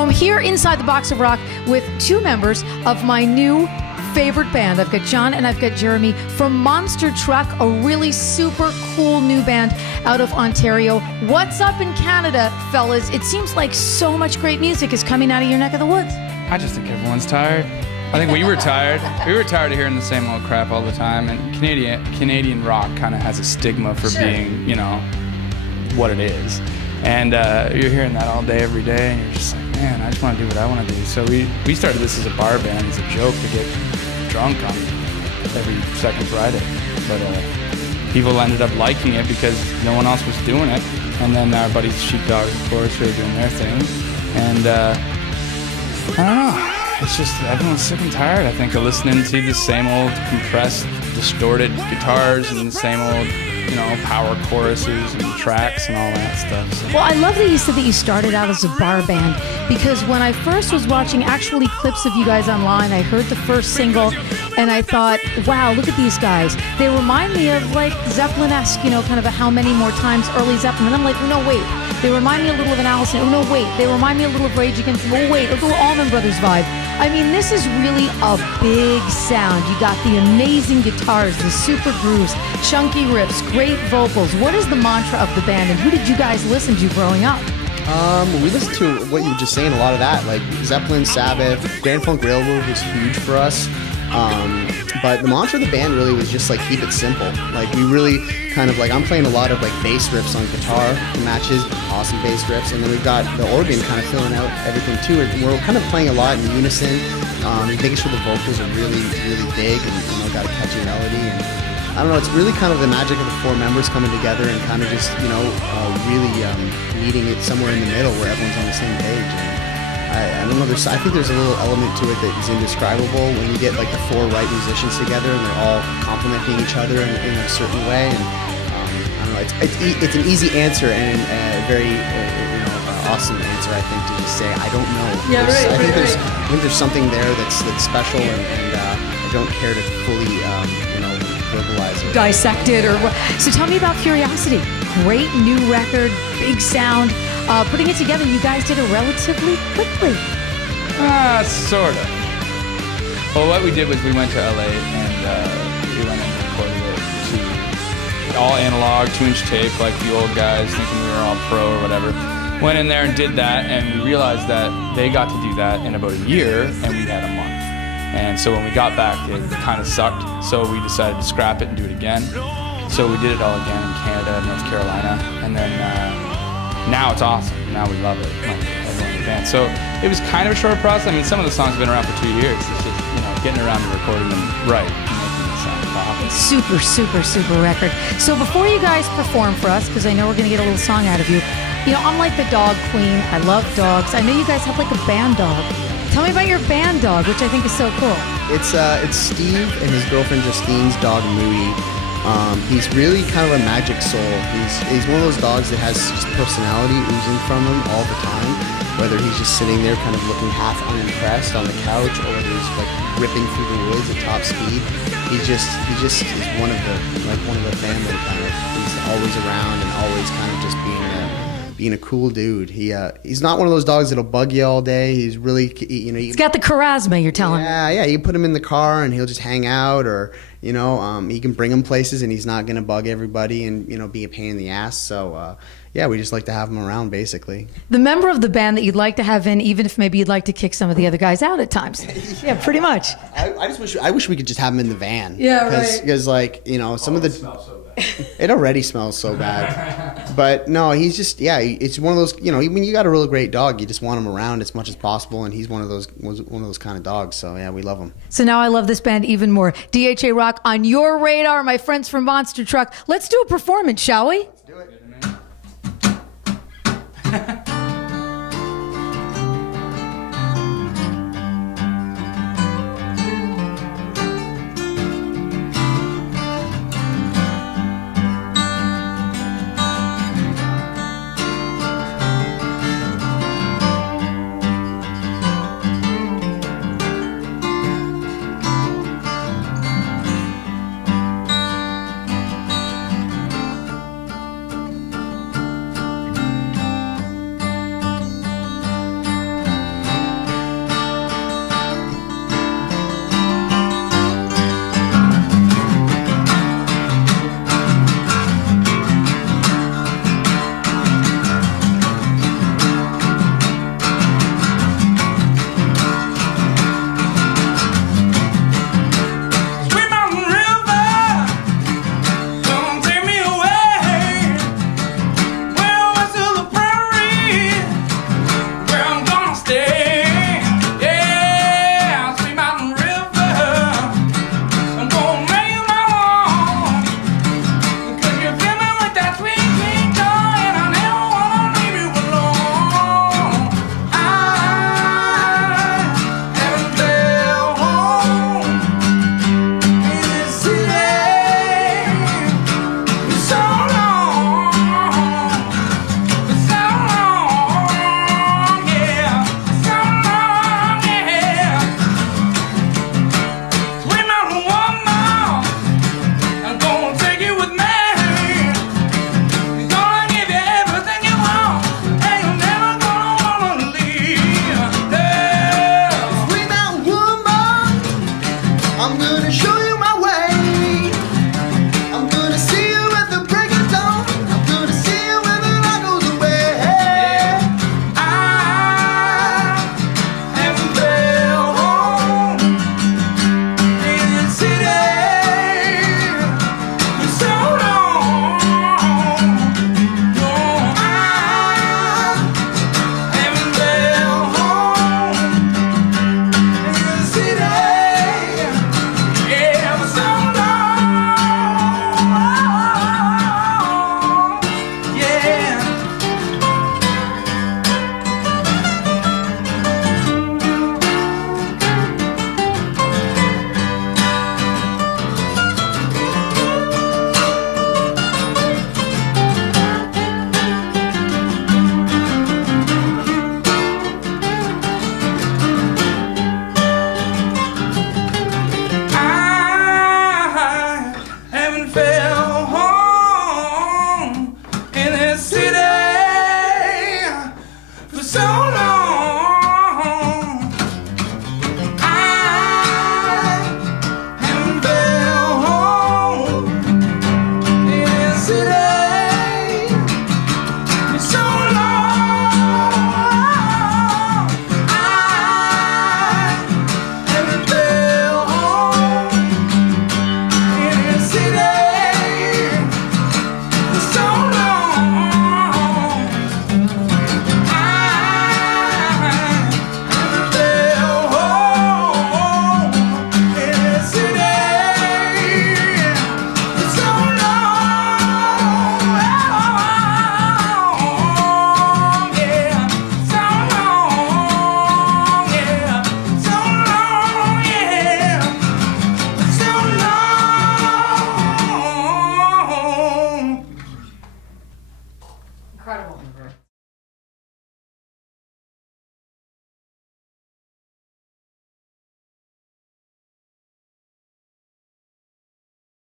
So I'm here inside the Box of Rock with two members of my new favorite band. I've got John and I've got Jeremy from Monster Truck, a really super cool new band out of Ontario. What's up in Canada, fellas? It seems like so much great music is coming out of your neck of the woods. I just think everyone's tired. I think we were tired. We were tired of hearing the same old crap all the time, and Canadian rock kind of has a stigma for being, you know, what it is. And you're hearing that all day, every day, and you're just like, man, I just want to do what I want to do. So we started this as a bar band, as a joke to get drunk on every second Friday. But people ended up liking it because no one else was doing it. And then our buddies Sheepdog, of course, who are doing their thing. And I don't know. It's just everyone's sick and tired, I think, of listening to the same old compressed, distorted guitars and the same old, you know, power choruses and tracks and all that stuff. So. Well, I love that you said that you started out as a bar band, because when I first was watching actually clips of you guys online, I heard the first single and I thought, wow, look at these guys. They remind me of like Zeppelin-esque, you know, kind of a How Many More Times early Zeppelin. And I'm like, no, wait. They remind me a little of an Allison. Oh, no, wait. They remind me a little of Rage Against the Machine. Oh, wait. A little Allman Brothers vibe. I mean, this is really a big sound. You got the amazing guitars, the super grooves, chunky riffs, great vocals. What is the mantra of the band, and who did you guys listen to growing up? We listened to what you were just saying, a lot of that, like Zeppelin, Sabbath, Grand Funk Railroad was huge for us. But the mantra of the band really was just like keep it simple. Like we really kind of like, I'm playing a lot of like bass riffs on guitar to match his awesome bass riffs, and then we've got the organ kind of filling out everything too. And we're kind of playing a lot in unison, making sure the vocals are really, really big and, you know, got a catchy melody. And I don't know, it's really kind of the magic of the four members coming together and kind of just, you know, really meeting it somewhere in the middle where everyone's on the same page. And I don't know, I think there's a little element to it that is indescribable when you get like the four right musicians together and they're all complementing each other in a certain way. And I don't know, it's an easy answer and a very awesome answer, I think, to just say I don't know. Yeah, I think there's something there that's special, and I don't care to fully verbalize it, Dissect it, or what? So tell me about Curiosity. Great new record, big sound. Putting it together, you guys did it relatively quickly. Sort of. Well, what we did was we went to LA and we went and recorded it to all analog, 2-inch tape, like the old guys thinking we were all pro or whatever. Went in there and did that, and we realized that they got to do that in about a year, and we had a month. And so when we got back, it kind of sucked. So we decided to scrap it and do it again. So we did it all again in Canada and North Carolina, and then now it's awesome. Now we love it, like everyone in the band. So it was kind of a short process. I mean, some of the songs have been around for 2 years. It's just, you know, getting around to recording them right and making it sound pop. Super, super, super record. So before you guys perform for us, because I know we're going to get a little song out of you, you know, I'm like the dog queen. I love dogs. I know you guys have like a band dog. Tell me about your band dog, which I think is so cool. It's Steve and his girlfriend Justine's dog, Moody. He's really kind of a magic soul. He's one of those dogs that has just personality oozing from him all the time. Whether he's just sitting there kind of looking half unimpressed on the couch, or whether he's like ripping through the woods at top speed, he just is one of the family kind of. He's always around and always kind of just being a cool dude. He's not one of those dogs that'll bug you all day. He's really, you know, he's got the charisma, you're telling me. Yeah. You put him in the car and he'll just hang out, or you know, you can bring him places and he's not gonna bug everybody and, you know, be a pain in the ass. So yeah, we just like to have him around, basically. The member of the band that you'd like to have in, even if maybe you'd like to kick some of the other guys out at times. Yeah, pretty much. I wish we could just have him in the van. Yeah, right. Because like, you know, some of the. It smells so bad. It already smells so bad. But no, he's just, yeah, it's one of those, you know, when you got a real great dog, you just want him around as much as possible, and he's one of those kind of dogs. So yeah, we love him. So now I love this band even more. DHA Rock on your radar, my friends from Monster Truck. Let's do a performance, shall we? Let's do it. I'm gonna show you